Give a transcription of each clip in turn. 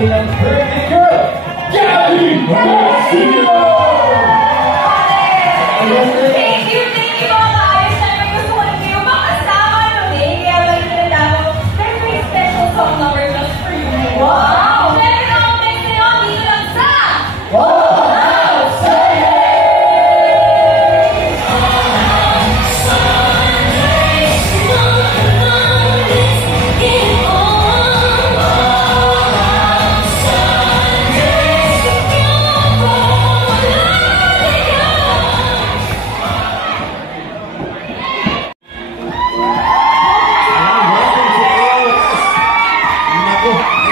kanilang perfect girl, Gabby Garcia! Thank you mga kaayos. Siyempre gusto ko rin kayo makasama today. Kaya balik na lang ako. Very special song number just for you. Wow! Siyempre ako next na yung bilang sa...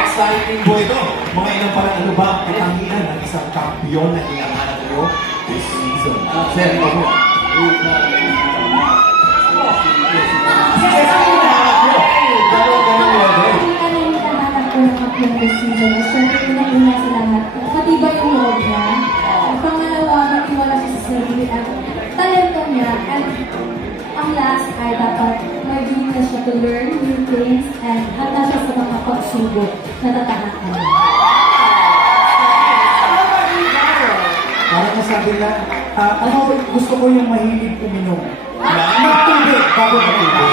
Exciting po ito. Mga ilang parang ano ba ang katangian ng isang kampiyon na hinahanap nyo this season? Sir, ito po. Sige, saan yung hinahanap nyo? Ang hinahanap ko ng kampiyon this season is syempre una sa lahat. Matibay yung loob niya. Pangalawa, matiwala siya sa sarili at talento niya. And ang last ay dapat may willingness siya to learn new things and handa siya sa mga pagsubok na tatahakan niya. Parang nasabi na, gusto ko yung mahilig uminom. Magtubig bago matubig.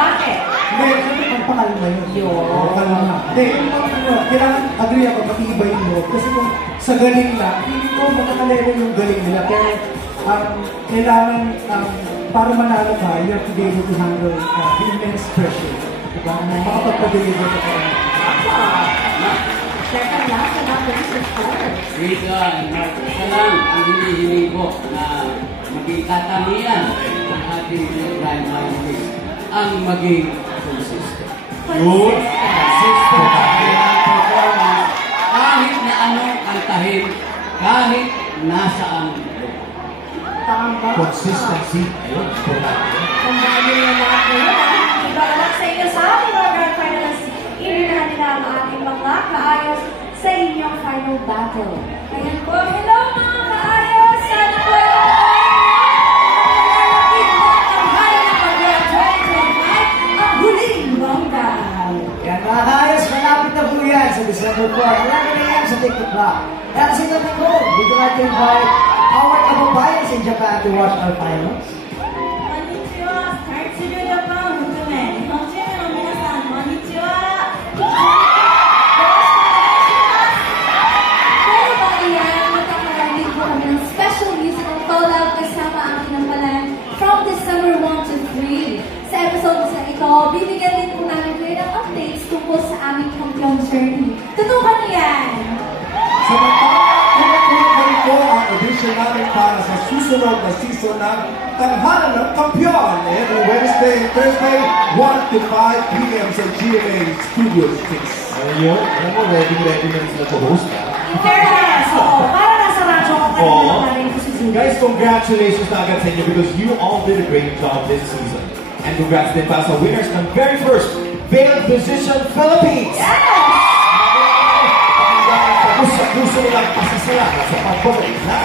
Bakit? Hindi, kasi pagpakalma yun. Kalma. Hindi, kailangan agree ako matibay yung loob. Kasi kung sa galing lang, hindi ko makakalera yung galing nila. Pero kailangan, para manalo ka, you have to be able to handle the immense pressure. Diba? Makapagpa-deliver ka ka. Second last and not the least, of course. Rita and Mark, isa lang ang hinihiling ko na maging katamihan ng ating prime finalist ang maging consistent. Good. Consistent ang performance kahit na anong kantahin, kahit nasaan. Consistency. Ayun, importante. Ang dami na lahat na yun, ha? Ibabalak sa inyo sa ating mga grand finalists. Inunahan nila ang ating mga kaayos sa inyong final battle. Ayan po, hello mga kaayos! Sana po ay ang huling banggal. Yan mga kaayos, malapit na po yan sa December 4. Alam na yan sa TikTok Block. Kaya sa inyo ko, dito natin invite our kababayans in Japan to watch our finals. Konnichiwa! Start Studio Japan! Hukumen! Honshin no minasan, konnichiwa! Pero bago yan, magkakaroon po kami ng special musical collab kasama ang kinampalan from December 1 to 3. Sa episode na ito, bibigyan din po namin kayo ng updates tungkol sa aming kampiyon journey. Tutukan niyo yan! Samantala, pinag-uwi ko ang audition namin para sa susunod na season ng Tanghalan ng Kampiyon every Wednesday and Thursday, 1 to 5 p.m. sa GMA Studio 6. Ayun, alam mo, ready na sila to host. Fairness! Oo, para nasa radyo ko kanina na rin si Suzy. Guys, congratulations na agad sa inyo because you all did a great job this season. And congrats din para sa winners ng very first Veiled Musician Philippines! Puso nilang pasasalamat sa pagbabalik na